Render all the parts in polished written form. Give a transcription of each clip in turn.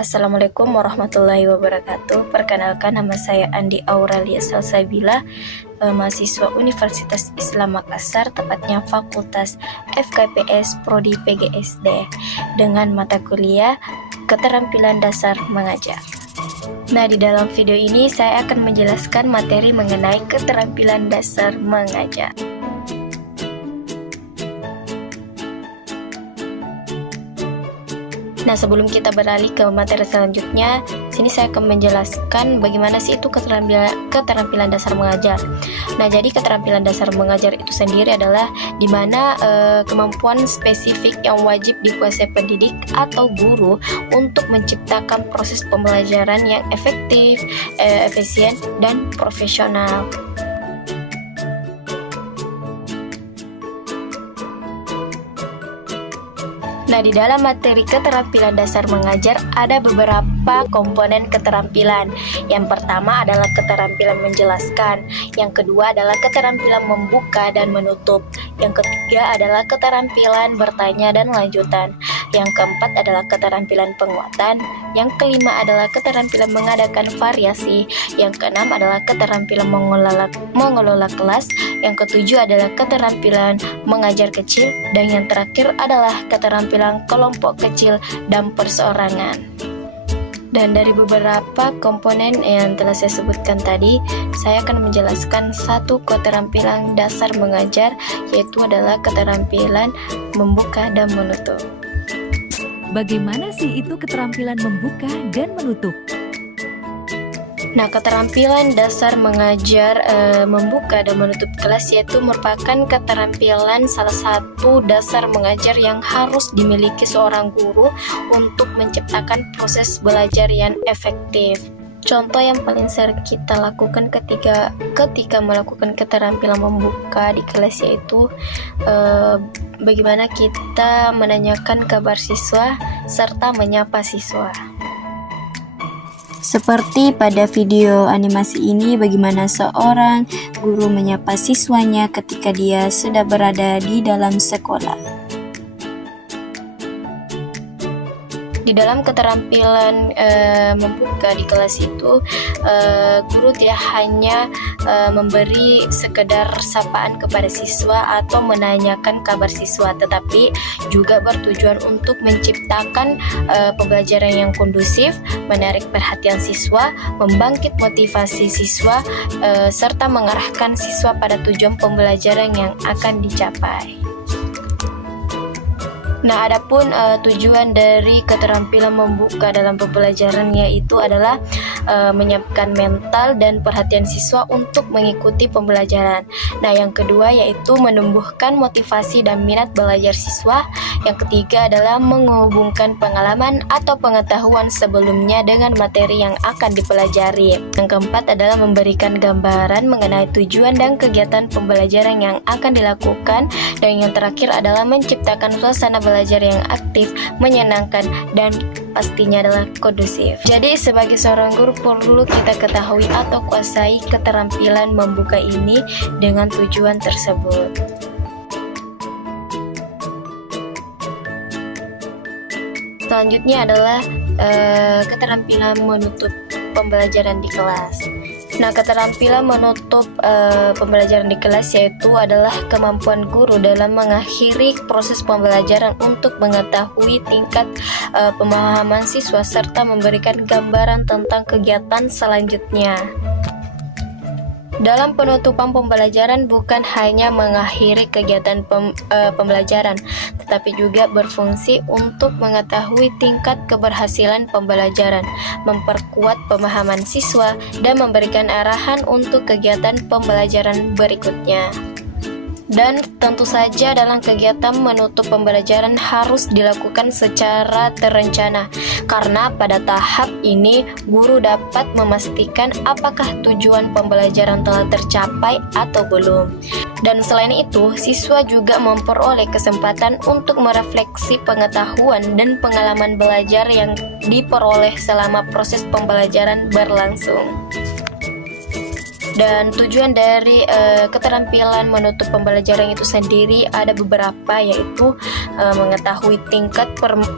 Assalamualaikum warahmatullahi wabarakatuh. Perkenalkan, nama saya Andi Auralia Salsabila, mahasiswa Universitas Islam Makassar, tepatnya Fakultas FKPS Prodi PGSD, dengan mata kuliah Keterampilan Dasar Mengajar. Nah, di dalam video ini saya akan menjelaskan materi mengenai keterampilan dasar mengajar. Nah, sebelum kita beralih ke materi selanjutnya, sini saya akan menjelaskan bagaimana sih itu keterampilan dasar mengajar. Nah, jadi keterampilan dasar mengajar itu sendiri adalah di mana kemampuan spesifik yang wajib dikuasai pendidik atau guru untuk menciptakan proses pembelajaran yang efektif, efisien, dan profesional. Nah, di dalam materi keterampilan dasar mengajar ada beberapa komponen keterampilan. Yang pertama adalah keterampilan menjelaskan, yang kedua adalah keterampilan membuka dan menutup, yang ketiga adalah keterampilan bertanya dan lanjutan, yang keempat adalah keterampilan penguatan, yang kelima adalah keterampilan mengadakan variasi, yang keenam adalah keterampilan mengelola kelas, yang ketujuh adalah keterampilan mengajar kecil, dan yang terakhir adalah keterampilan kelompok kecil dan perseorangan. Dan dari beberapa komponen yang telah saya sebutkan tadi, saya akan menjelaskan satu keterampilan dasar mengajar, yaitu adalah keterampilan membuka dan menutup. Bagaimana sih itu keterampilan membuka dan menutup? Nah, keterampilan dasar mengajar membuka dan menutup kelas yaitu merupakan keterampilan salah satu dasar mengajar yang harus dimiliki seorang guru untuk menciptakan proses belajar yang efektif. Contoh yang paling sering kita lakukan ketika melakukan keterampilan membuka di kelas yaitu bagaimana kita menanyakan kabar siswa serta menyapa siswa. Seperti pada video animasi ini, bagaimana seorang guru menyapa siswanya ketika dia sudah berada di dalam sekolah. Di dalam keterampilan membuka di kelas itu, guru tidak hanya memberi sekedar sapaan kepada siswa atau menanyakan kabar siswa, tetapi juga bertujuan untuk menciptakan pembelajaran yang kondusif, menarik perhatian siswa, membangkit motivasi siswa, serta mengarahkan siswa pada tujuan pembelajaran yang akan dicapai. Nah, adapun tujuan dari keterampilan membuka dalam pembelajaran yaitu adalah menyiapkan mental dan perhatian siswa untuk mengikuti pembelajaran. Nah, yang kedua yaitu menumbuhkan motivasi dan minat belajar siswa. Yang ketiga adalah menghubungkan pengalaman atau pengetahuan sebelumnya dengan materi yang akan dipelajari. Yang keempat adalah memberikan gambaran mengenai tujuan dan kegiatan pembelajaran yang akan dilakukan. Dan yang terakhir adalah menciptakan suasana belajar yang aktif, menyenangkan, dan pastinya adalah kondusif. Jadi sebagai seorang guru perlu kita ketahui atau kuasai keterampilan membuka ini dengan tujuan tersebut. Selanjutnya adalah keterampilan menutup pembelajaran di kelas. Nah, keterampilan menutup pembelajaran di kelas yaitu adalah kemampuan guru dalam mengakhiri proses pembelajaran untuk mengetahui tingkat pemahaman siswa serta memberikan gambaran tentang kegiatan selanjutnya. Dalam penutupan pembelajaran bukan hanya mengakhiri kegiatan pembelajaran, tetapi juga berfungsi untuk mengetahui tingkat keberhasilan pembelajaran, memperkuat pemahaman siswa, dan memberikan arahan untuk kegiatan pembelajaran berikutnya. Dan tentu saja dalam kegiatan menutup pembelajaran harus dilakukan secara terencana, karena pada tahap ini guru dapat memastikan apakah tujuan pembelajaran telah tercapai atau belum. Dan selain itu, siswa juga memperoleh kesempatan untuk merefleksi pengetahuan dan pengalaman belajar yang diperoleh selama proses pembelajaran berlangsung. Dan tujuan dari keterampilan menutup pembelajaran itu sendiri ada beberapa, yaitu mengetahui tingkat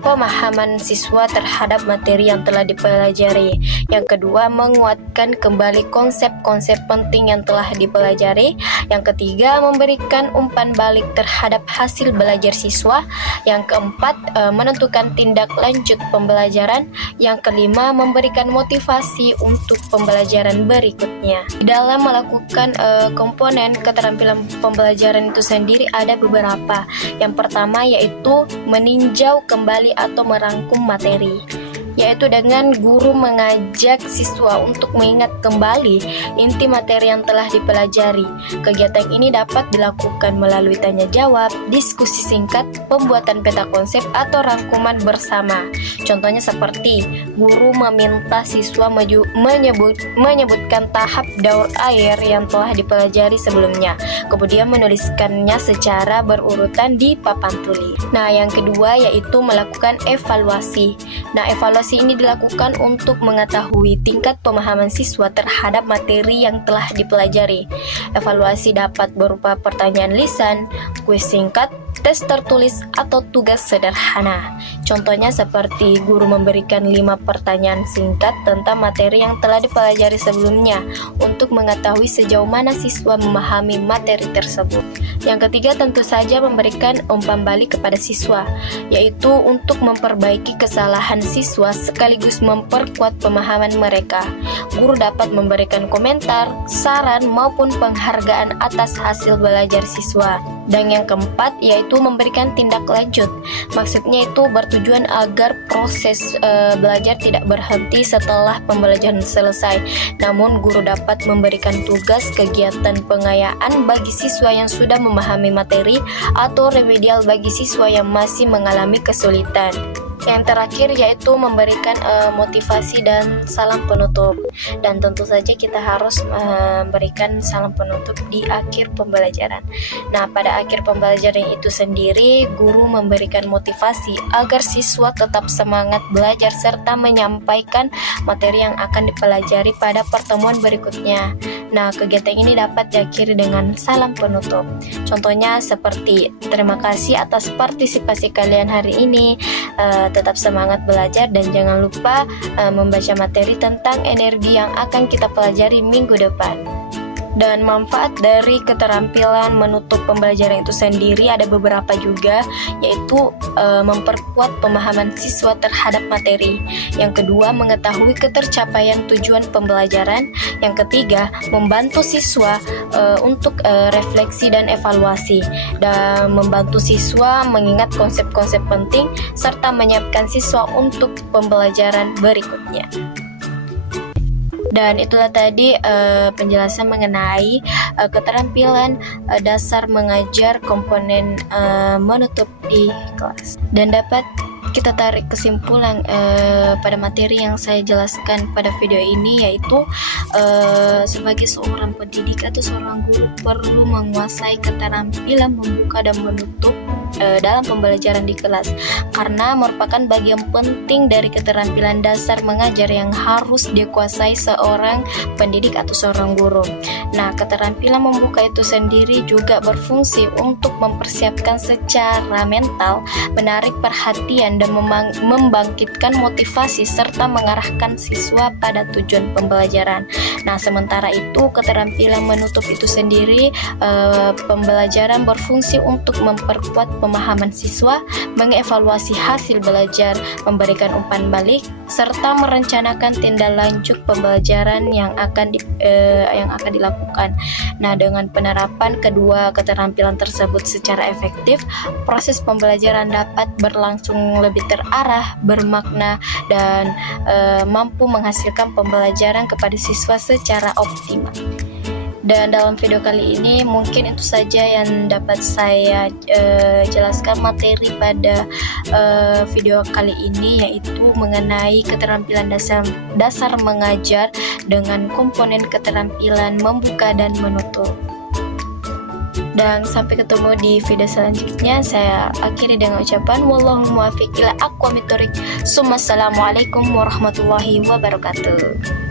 pemahaman siswa terhadap materi yang telah dipelajari. Yang kedua, menguatkan kembali konsep-konsep penting yang telah dipelajari. Yang ketiga, memberikan umpan balik terhadap hasil belajar siswa. Yang keempat, menentukan tindak lanjut pembelajaran. Yang kelima, memberikan motivasi untuk pembelajaran berikutnya. Dalam melakukan komponen keterampilan pembelajaran itu sendiri ada beberapa. Yang pertama yaitu meninjau kembali atau merangkum materi, yaitu dengan guru mengajak siswa untuk mengingat kembali inti materi yang telah dipelajari. Kegiatan ini dapat dilakukan melalui tanya jawab, diskusi singkat, pembuatan peta konsep atau rangkuman bersama. Contohnya seperti guru meminta siswa menyebutkan tahap daur air yang telah dipelajari sebelumnya, kemudian menuliskannya secara berurutan di papan tuli. Nah, yang kedua yaitu melakukan evaluasi. Nah, evaluasi ini dilakukan untuk mengetahui tingkat pemahaman siswa terhadap materi yang telah dipelajari. Evaluasi dapat berupa pertanyaan lisan, kuis singkat, tes tertulis, atau tugas sederhana. Contohnya seperti guru memberikan 5 pertanyaan singkat tentang materi yang telah dipelajari sebelumnya untuk mengetahui sejauh mana siswa memahami materi tersebut. Yang ketiga tentu saja memberikan umpan balik kepada siswa, yaitu untuk memperbaiki kesalahan siswa sekaligus memperkuat pemahaman mereka. Guru dapat memberikan komentar, saran, maupun penghargaan atas hasil belajar siswa. Dan yang keempat yaitu memberikan tindak lanjut. Maksudnya itu bertujuan agar proses belajar tidak berhenti setelah pembelajaran selesai. Namun guru dapat memberikan tugas kegiatan pengayaan bagi siswa yang sudah memahami materi atau remedial bagi siswa yang masih mengalami kesulitan. Yang terakhir yaitu memberikan motivasi dan salam penutup. Dan tentu saja kita harus memberikan salam penutup di akhir pembelajaran. Nah, pada akhir pembelajaran itu sendiri, guru memberikan motivasi agar siswa tetap semangat belajar serta menyampaikan materi yang akan dipelajari pada pertemuan berikutnya. Nah, kegiatan ini dapat diakhiri dengan salam penutup. Contohnya seperti, terima kasih atas partisipasi kalian hari ini. Tetap semangat belajar dan jangan lupa membaca materi tentang energi yang akan kita pelajari minggu depan. Dan manfaat dari keterampilan menutup pembelajaran itu sendiri ada beberapa juga, yaitu memperkuat pemahaman siswa terhadap materi. Yang kedua, mengetahui ketercapaian tujuan pembelajaran. Yang ketiga, membantu siswa untuk refleksi dan evaluasi, dan membantu siswa mengingat konsep-konsep penting serta menyiapkan siswa untuk pembelajaran berikutnya. Dan itulah tadi penjelasan mengenai keterampilan dasar mengajar komponen menutup di kelas. Dan dapat kita tarik kesimpulan pada materi yang saya jelaskan pada video ini, yaitu sebagai seorang pendidik atau seorang guru perlu menguasai keterampilan membuka dan menutup dalam pembelajaran di kelas, karena merupakan bagian penting dari keterampilan dasar mengajar yang harus dikuasai seorang pendidik atau seorang guru. Nah, keterampilan membuka itu sendiri juga berfungsi untuk mempersiapkan secara mental, menarik perhatian dan membangkitkan motivasi serta mengarahkan siswa pada tujuan pembelajaran. Nah, sementara itu keterampilan menutup itu sendiri pembelajaran berfungsi untuk memperkuat pemahaman siswa, mengevaluasi hasil belajar, memberikan umpan balik, serta merencanakan tindak lanjut pembelajaran yang akan dilakukan. Nah, dengan penerapan kedua keterampilan tersebut secara efektif, proses pembelajaran dapat berlangsung lebih terarah, bermakna, dan mampu menghasilkan pembelajaran kepada siswa secara optimal. Dan dalam video kali ini mungkin itu saja yang dapat saya jelaskan materi pada video kali ini, yaitu mengenai keterampilan dasar mengajar dengan komponen keterampilan membuka dan menutup. Dan sampai ketemu di video selanjutnya. Saya akhiri dengan ucapan wallahul muwaffiq ila aqwamit thoriq. Assalamualaikum warahmatullahi wabarakatuh.